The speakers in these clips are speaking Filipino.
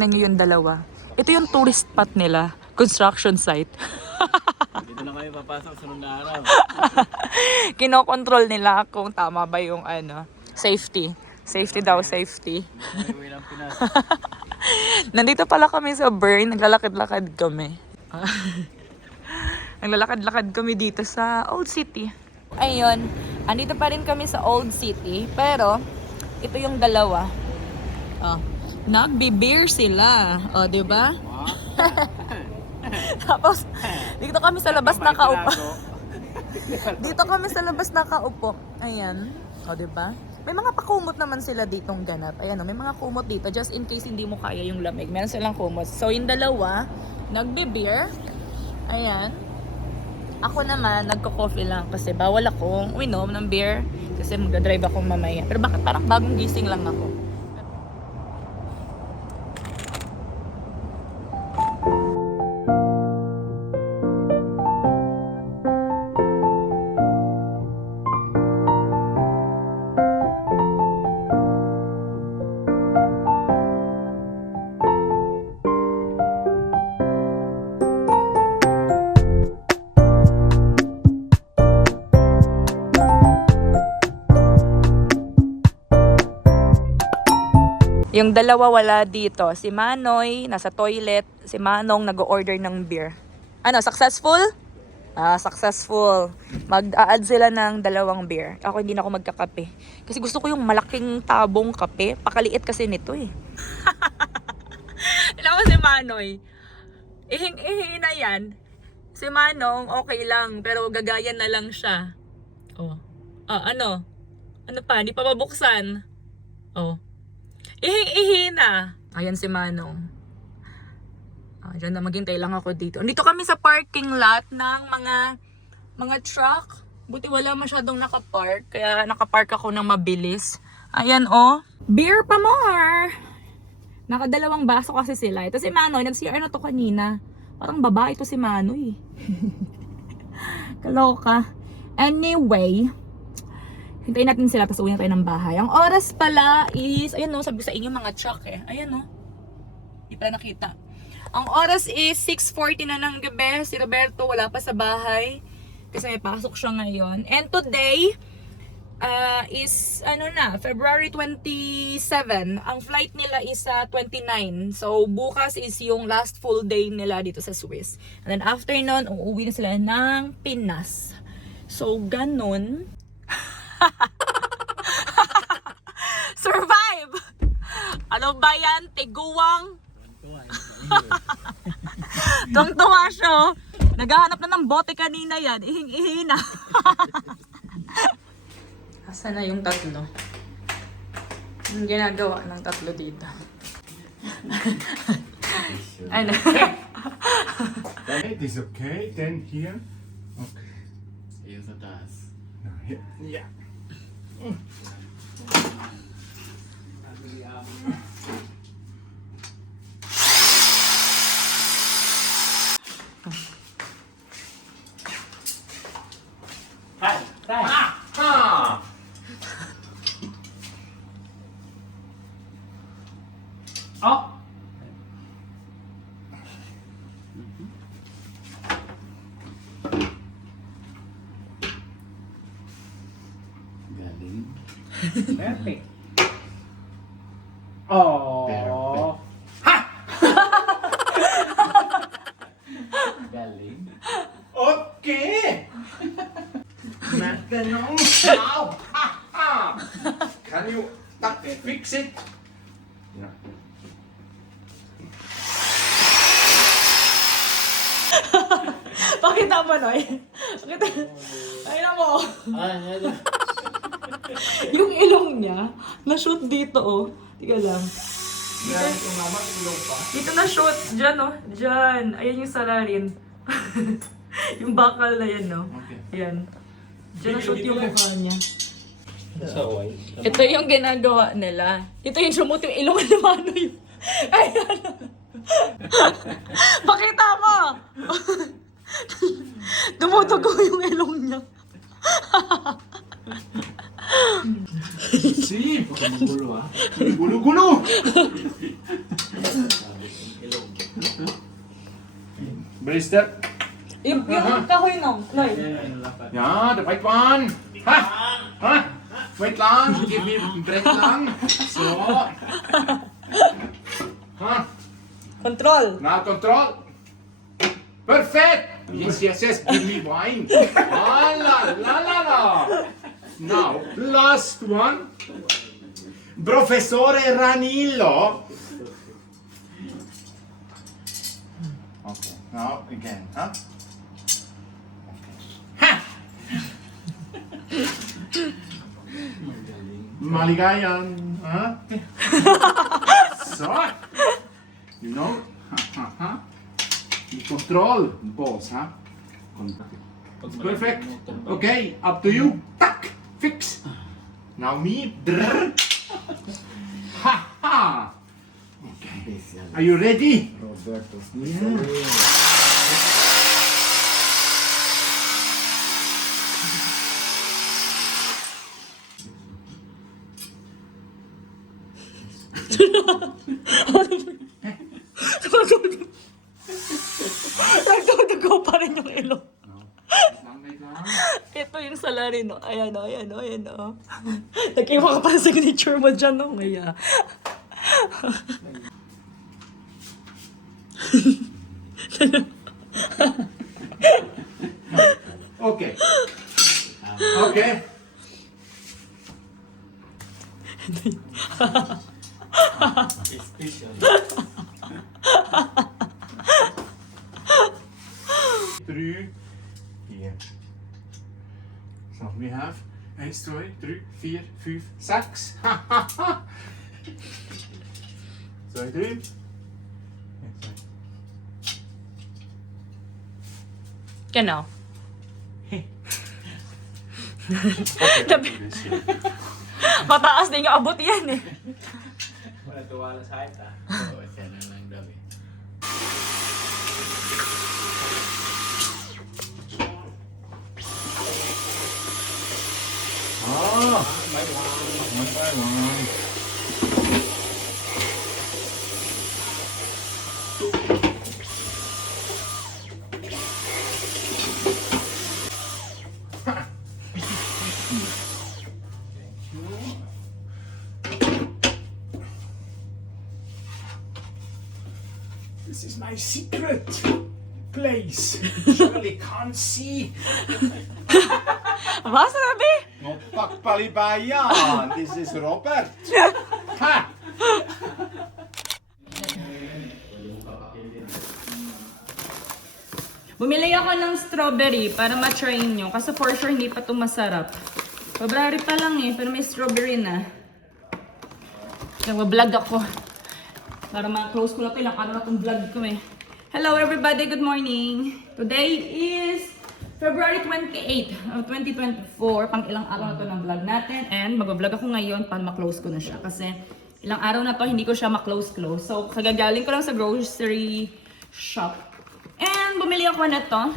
tignan nyo yung dalawa. Ito yung tourist spot nila. Construction site. Dito na kayo papasok sunod na araw. Kinokontrol nila kung tama ba yung safety. Safety daw, safety. Highway ng Pinas. Nandito pala kami sa Bern. Naglalakad-lakad kami. Naglalakad-lakad kami dito sa Old City. Ayun. Andito pa rin kami sa Old City. Pero, ito yung dalawa. Nagbe-beer sila. Diba? Tapos, dito kami sa labas nakaupo. Dito kami sa labas nakaupo. Ayan. Diba? May mga pakumot naman sila ditong ganap. Ayan, may mga kumot dito. Just in case hindi mo kaya yung lamig. Meron silang kumot. So, yung dalawa, nagbe-beer. Ayan. Ako naman, nagko-coffee lang kasi bawal akong uminom ng beer kasi magdadrive akong mamaya. Pero bakit parang bagong gising lang ako? Yung dalawa wala dito. Si Manoy, nasa toilet. Si Manong nag-order ng beer. Successful? Successful. Mag-a-add sila ng 2 beer. Ako hindi na ako magkakape. Kasi gusto ko yung malaking tabong kape. Pakaliit kasi nito eh. Alam mo si Manoy. Ihing-ihi na yan. Si Manong okay lang. Pero gagayan na lang siya. Ano? Ano pa? Hindi pa mabuksan. Ihing-ihi na. Ayan si Manong. Diyan na maghintay lang ako dito. Dito kami sa parking lot ng mga truck. Buti wala masyadong nakapark. Kaya nakapark ako ng mabilis. Ayan Beer pa more! Nakadalawang baso kasi sila. Ito si Manoy. Nag-CR na to kanina. Parang babae to si Manoy. Kaloka. Anyway. Hintayin natin sila, tapos uwi na tayo ng bahay. Ang oras pala is, ayan sabi ko sa inyo mga truck eh. Ayan Hindi pala nakita. Ang oras is 6:40 na ng gabi. Si Roberto wala pa sa bahay. Kasi may pasok siya ngayon. And today is, February 27. Ang flight nila is 29. So, bukas is yung last full day nila dito sa Swiss. And then after nun, uuwi na sila ng Pinas. So, ganun. Survive! Ano ba yan? Tiguang? Tuwang-tuwa siya. Naghahanap na ng bote kanina yan. Ihing-ihi na. Asa na yung tatlo? Yung ginagawa ng tatlo dito. Ano? It is okay, then here. Okay. Ayun sa taas. Now here. Yeah. Galing. Perfect. Oh. Galing. Okay. Matanong. Ow. Can you fix it? Yeah. Pakita mo, Noy. Pakita. Ayun mo. Yung ilong niya, na-shoot dito, Tiga lang. Dito na-shoot. Diyan, Diyan. Ayan yung salarin. Yung bakal na yan, Ayan. Diyan na-shoot yung mukha niya. Ito yung ginagawa nila. Ito yung sumut yung ilong ni Manoy. Ayan. Pakita mo! Dumudugo yung ilong niya. Sí, gulo-gulo. Gulo-gulo. Blister. Yung kahoy no. Noy. Ja, the white one. Ha? Ha? Wait lang. Give me break lang. So. Ha? Control. Now control. Perfect. Yes, yes, yes. Give me wine. Ah, la, la, la, la. Now, last one. Professore Ranillo. Okay. Now again, huh? Ha! Maligayan, huh? So, you know, you control balls, huh? Perfect. Okay, up to you. Tak, fix. Now me. Drrr. Ha ha. Okay. Are you ready? Roberto's Nagdudugo pa rin yung ilong. Wait lang. Ito yung salary, no? Ayan, o, ayan, o, ayan, o. Nag-iwa ka pa sa signature mo dyan, no? Kaya. Okay. Okay. Special. Through here. So we have 1, 2, 3, 4, 5, 6. So 3. Genau. Mataas din yung abot yan, eh. Wala tuwala sa height ah. Oo, siya na lang daw eh. Ah, one by one. This is my secret place. Surely can't see. Ba, sabi? No pagpalibayan. This is Robert. Ha! Bumili ako ng strawberry para ma-try nyo. Kasi for sure, hindi pa ito masarap. February pa lang eh, pero may strawberry na. Nag-vlog ako. Para ma-close ko na ito. Ilang araw na itong vlog ko eh. Hello everybody, good morning. Today is February 28, 2024. Pang ilang araw na ito ng vlog natin. And mag-vlog ako ngayon para ma-close ko na siya. Kasi ilang araw na to hindi ko siya ma-close. So kagagaling ko lang sa grocery shop. And bumili ako nito.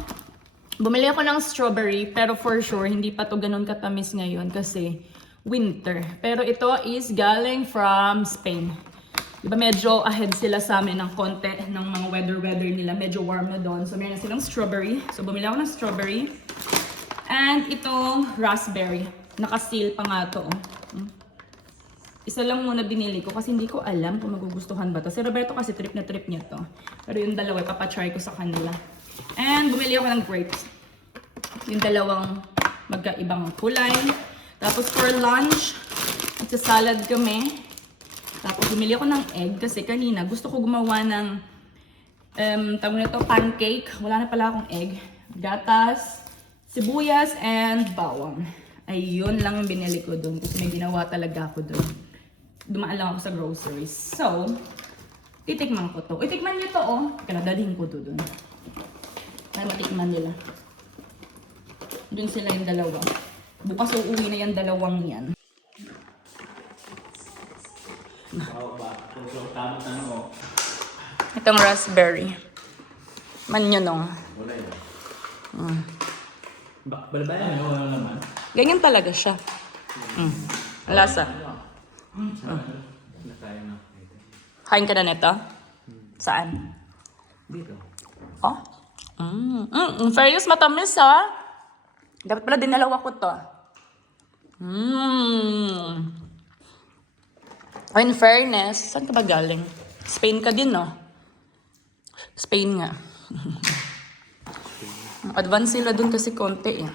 Bumili ako ng strawberry. Pero for sure, hindi pa to ganun katamis ngayon kasi winter. Pero ito is galing from Spain. Diba medyo ahead sila sa amin ng konti ng mga weather nila. Medyo warm na doon. So meron silang strawberry. So bumili ako ng strawberry. And ito, raspberry. Naka-seal pa nga to. Isa lang muna binili ko kasi hindi ko alam kung magugustuhan ba to. Si Roberto kasi trip na trip niya to. Pero yung dalawa, papatry ko sa kanila. And bumili ako ng grapes. Yung dalawang magkaibang kulay. Tapos for lunch, salad kami. Tapos bumili ako ng egg kasi kanina gusto ko gumawa ng tawag nito pancake. Wala na pala akong egg. Gatas, sibuyas, and bawang. Ayun lang yung binili ko doon kasi may ginawa talaga ako doon. Dumaan lang ako sa groceries. So, titikman ko to. Itikman nyo to, oh. Dadalhin ko to doon. Para matikman nila. Doon sila yung dalawa. Bukas uuwi na yung dalawang yan. Itong raspberry. Manyonong. Wala yun. Balabayan mo, wala naman. Ganyan talaga siya. Lasa. Kain ka na nito? Saan? Dito. Oh? In fairness, matamis ha. Dapat pala dinalawa ko to. In fairness, saan ka ba galing? Spain ka din, no? Spain nga. Advance sila dun kasi konti eh.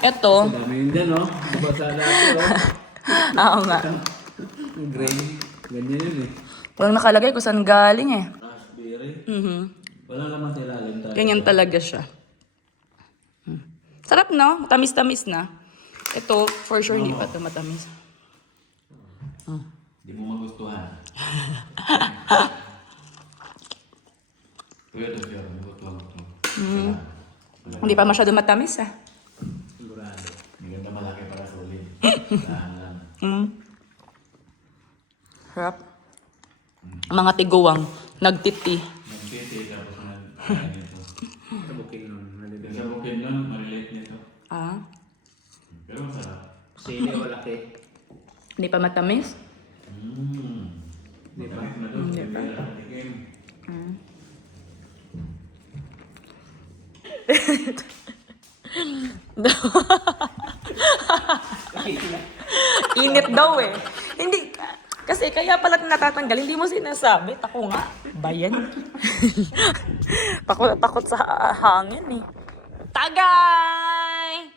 Ito. Dami yun dyan, no? Nabasa natin, no? Oo nga. Grain. Ganyan yun eh. Walang nakalagay kung saan galing eh. Raspberry. Mhm. Wala naman ilalim tayo. Ganyan talaga siya. Sarap, no? Matamis-tamis na. Ito, for sure, hindi pa ito matamis. Hindi mo magustuhan. Pwede siya, magustuhan ko. Hindi pa masyado matamis, ah. Sigurado. Hindi ganda malaki para sa ulit. Lahan lang. Sarap. Mga tiguwang, nagtiti. Nagtiti, tapos nagkain nito. Sa bukid nun. Sa bukid nun, maliliit nito. Ah, Pero masarap. Sili o laki? hindi pa matamis? Hindi pa. Hindi pa. Init daw eh. Hindi, kasi kaya pala natatanggal, hindi mo sinasabi. Ako nga, bayan. Takot sa hangin eh. Tagay!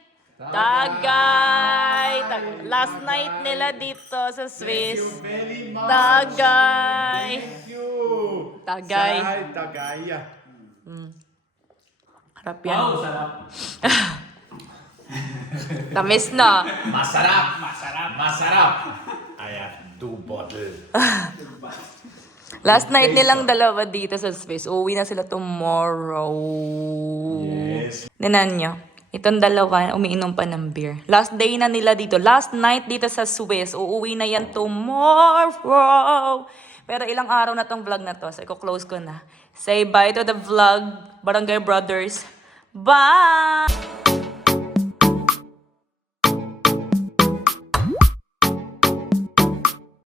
Tagay! Last night nila dito sa Swiss. Tagay! Thank you. Tagay. Tagay. Harap yan. Wow, sarap. Tamis na. Masarap. Masarap. Masarap. I have 2 bottles. Last night nilang dalawa dito sa Swiss. Uuwi na sila tomorrow. Yes. Nanan nyo. Itong dalawa, umiinom pa ng beer. Last day na nila dito. Last night dito sa Swiss. Uuwi na yan tomorrow. Pero ilang araw na tong vlog na to. So, i-close ko na. Say bye to the vlog, Barangay Brothers. Bye!